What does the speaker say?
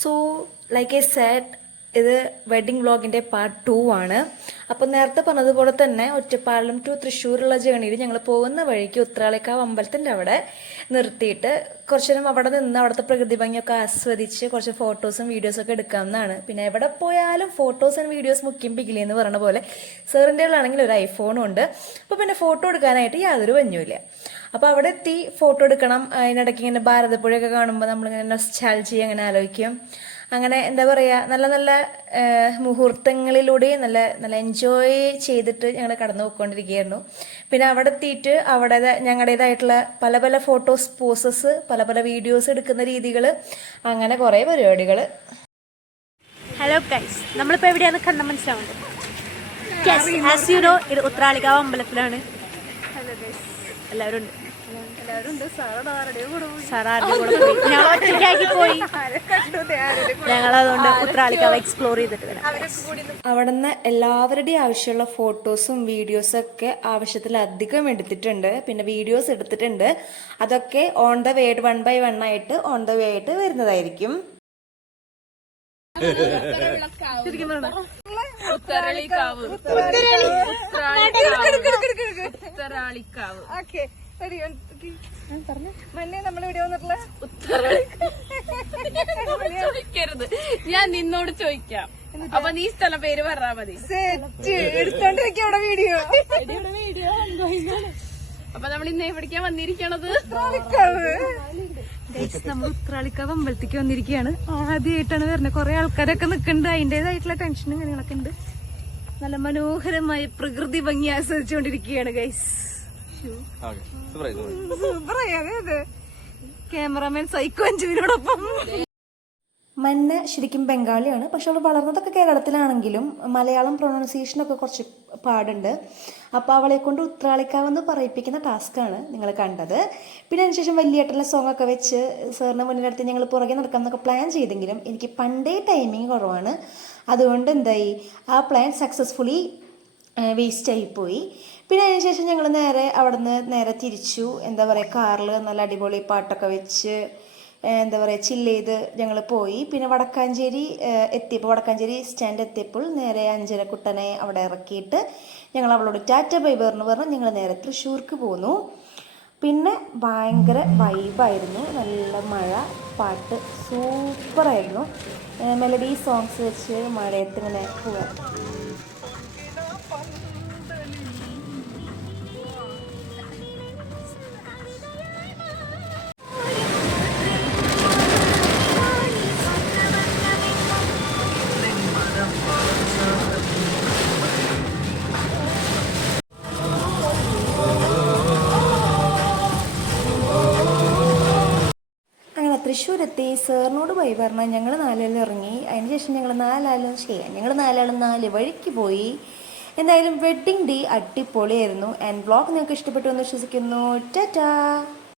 So like I said ഇത് wedding വ്ളോഗിൻ്റെ part 2 ആണ്. അപ്പോൾ നേരത്തെ പറഞ്ഞതുപോലെ തന്നെ ഒറ്റപ്പാലം ടു തൃശ്ശൂരുള്ള ജേണിയിൽ ഞങ്ങൾ പോകുന്ന വഴിക്ക് ഉത്രാളിക്കാവ് അമ്പലത്തിൻ്റെ അവിടെ നിർത്തിയിട്ട് കുറച്ചു നേരം അവിടെ നിന്ന് അവിടുത്തെ പ്രകൃതി ഭംഗിയൊക്കെ ആസ്വദിച്ച് കുറച്ച് ഫോട്ടോസും വീഡിയോസൊക്കെ എടുക്കാവുന്നതാണ്. പിന്നെ എവിടെ പോയാലും ഫോട്ടോസ് ആൻഡ് വീഡിയോസ് മുഖ്യം പിക്കിലി എന്ന് പറഞ്ഞ പോലെ സാറിൻ്റെ ആണെങ്കിൽ ഒരു ഐഫോണും ഉണ്ട്. അപ്പോൾ പിന്നെ ഫോട്ടോ എടുക്കാനായിട്ട് യാതൊരു വഞ്ഞുമില്ല. അപ്പോൾ അവിടെ എത്തി ഫോട്ടോ എടുക്കണം. അതിനിടയ്ക്ക് ഇങ്ങനെ ഭാരതപ്പുഴയൊക്കെ കാണുമ്പോൾ നമ്മളിങ്ങനെ നൊസ്റ്റാൾജി അങ്ങനെ ആലോചിക്കും. അങ്ങനെ എന്താ പറയുക, നല്ല നല്ല മുഹൂർത്തങ്ങളിലൂടെ നല്ല നല്ല എൻജോയ് ചെയ്തിട്ട് ഞങ്ങൾ കടന്നു പോയിക്കൊണ്ടിരിക്കുകയായിരുന്നു. പിന്നെ അവിടെ എത്തിയിട്ട് അവിടെ ഞങ്ങളുടേതായിട്ടുള്ള പല പല ഫോട്ടോസ് പോസസ് പല പല വീഡിയോസ് എടുക്കുന്ന രീതികൾ, അങ്ങനെ കുറേ പരിപാടികൾ. ഹലോ ഗൈസ്, നമ്മളിപ്പോൾ എവിടെയാണ് കണ്ടാൽ മനസ്സിലാവുന്നത്? ആസ് യു നോ, ഇത് ഉത്രാളിക്കാവ് അമ്പലത്തിലാണ്. എല്ലാവരും ഉണ്ട്. ഞങ്ങളതുകൊണ്ട് ഉത്രാളിക്കാവ് എക്സ്പ്ലോർ ചെയ്തിട്ട് വരാം. അവിടുന്ന് എല്ലാവരുടെയും ആവശ്യമുള്ള ഫോട്ടോസും വീഡിയോസും ഒക്കെ ആവശ്യത്തിലധികം എടുത്തിട്ടുണ്ട്. പിന്നെ വീഡിയോസ് എടുത്തിട്ടുണ്ട്. അതൊക്കെ ഓൺ ദ വേ 1 by 1 ആയിട്ട് ഓൺ ദ വേ ആയിട്ട് വരുന്നതായിരിക്കും. ഞാൻ നിന്നോട് ചോദിക്കാം, അപ്പൊ നീ സ്ഥലം പേര് പറഞ്ഞാ മതി. എടുത്തോണ്ടിരിക്കവിടെ വീഡിയോ. അപ്പൊ നമ്മൾ ഇന്ന് എവിടേക്കാ വന്നിരിക്കണത്? നമ്മൾ ഉത്രാളിക്കാവ് അമ്പലത്തേക്ക് വന്നിരിക്കുകയാണ്. ആദ്യമായിട്ടാണ് വരുന്നത്. കുറെ ആൾക്കാരൊക്കെ നിൽക്കുന്നുണ്ട്. അതിൻ്റെതായിട്ടുള്ള ടെൻഷനും കാര്യങ്ങളൊക്കെ ഉണ്ട്. നല്ല മനോഹരമായ പ്രകൃതി ഭംഗി ആസ്വദിച്ചുകൊണ്ടിരിക്കുകയാണ് ഗൈസ്. ക്യാമറാമാൻ സൈക്കോ അഞ്ജുവിനോടൊപ്പം. മന്ന ശരിക്കും ബംഗാളിയാണ്, പക്ഷെ അവൾ വളർന്നതൊക്കെ കേരളത്തിലാണെങ്കിലും മലയാളം പ്രൊണൗൺസിയേഷനൊക്കെ കുറച്ച് പാടുണ്ട്. അപ്പോൾ അവളെ കൊണ്ട് ഉത്രാളിക്കാവെന്ന് പറയിപ്പിക്കുന്ന ടാസ്ക്കാണ് നിങ്ങൾ കണ്ടത്. പിന്നെ അതിനുശേഷം വലിയേട്ടുള്ള സോങ്ങൊക്കെ വെച്ച് സാറിന് മുന്നിലെടുത്ത് ഞങ്ങൾ പുറകെ നടക്കാമെന്നൊക്കെ പ്ലാൻ ചെയ്തെങ്കിലും എനിക്ക് പണ്ടേ ടൈമിങ് കുറവാണ്. അതുകൊണ്ട് എന്തായി, ആ പ്ലാൻ സക്സസ്ഫുള്ളി വേസ്റ്റായിപ്പോയി. പിന്നെ അതിനുശേഷം ഞങ്ങൾ നേരെ തിരിച്ചു. എന്താ പറയുക, കാറിൽ നല്ല അടിപൊളി പാട്ടൊക്കെ വെച്ച് എന്താ പറയുക ചില്ല് ചെയ്ത് ഞങ്ങൾ പോയി. പിന്നെ വടക്കാഞ്ചേരി വടക്കാഞ്ചേരി സ്റ്റാൻഡ് എത്തിയപ്പോൾ നേരെ അഞ്ജനക്കുട്ടനെ അവിടെ ഇറക്കിയിട്ട് ഞങ്ങൾ അവളോട് ടാറ്റ ബൈ പറഞ്ഞ് ഞങ്ങൾ നേരെ തൃശ്ശൂർക്ക് പോന്നു. പിന്നെ ഭയങ്കര വൈബായിരുന്നു. നല്ല മഴ, പാട്ട് സൂപ്പറായിരുന്നു. മെലഡി സോങ്സ് വെച്ച് മഴയത്ത് ഇങ്ങനെ പോകാം. തൃശ്ശൂരെത്തി സാറിനോട് പോയി പറഞ്ഞാൽ ഞങ്ങൾ 4 ഇറങ്ങി. അതിനുശേഷം ഞങ്ങൾ 4 വഴിക്ക് പോയി. എന്തായാലും വെഡ്ഡിങ് ഡേ അടിപൊളിയായിരുന്നു. ആൻഡ് വ്ളോഗ് നിങ്ങൾക്ക് ഇഷ്ടപ്പെട്ടു എന്ന് വിശ്വസിക്കുന്നു. ടാറ്റാ.